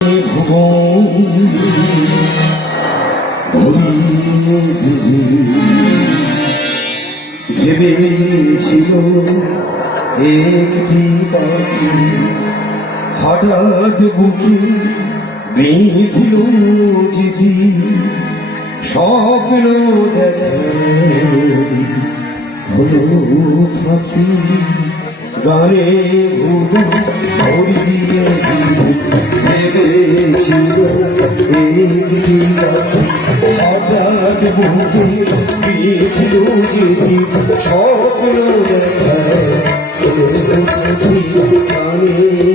ভুবন ভেবেছিল একটি পাখি হঠাৎ বুকে বেঁধল যেটি স্বপ্ন দেখা হলো ফাঁকি গানে ভুবন ভরিয়ে ভেবেছিল একটি পাখি হঠাৎ বুকে বেঁধল যেটি স্বপ্ন দেখা হলো ফাঁকি গানে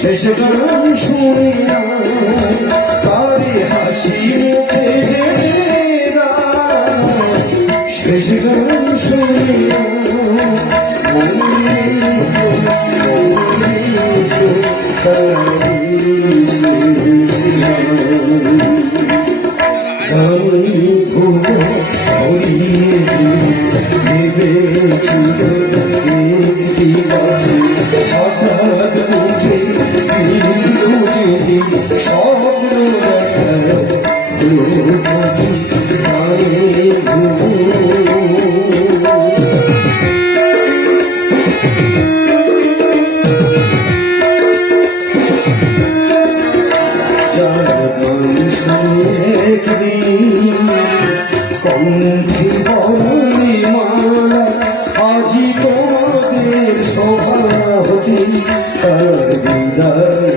শেষ গান শুনে তারে হাসি মুখে যে শেষ গান শুনে ভেবেছিল একটি পাখি হঠাৎ বুকে স্বপ্ন কণ্ঠে বলে মালা আজি তোমাদের সভাপতি তার বিদায়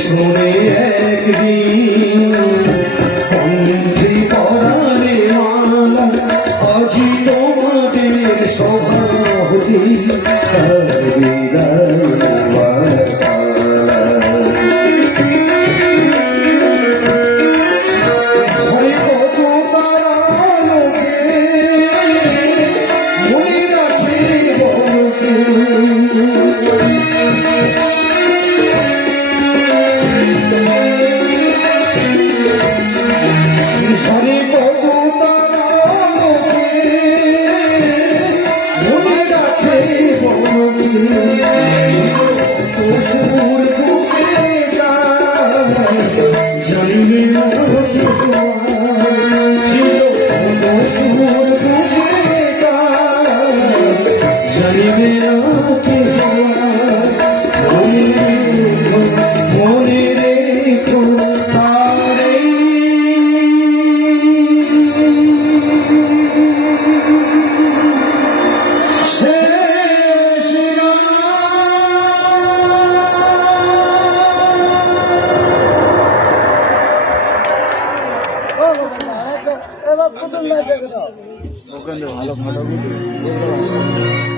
শুনে একদিন কণ্ঠে পড়ালে মালা আজি তোমাদের সভাপতি তার বিদায় Sorry.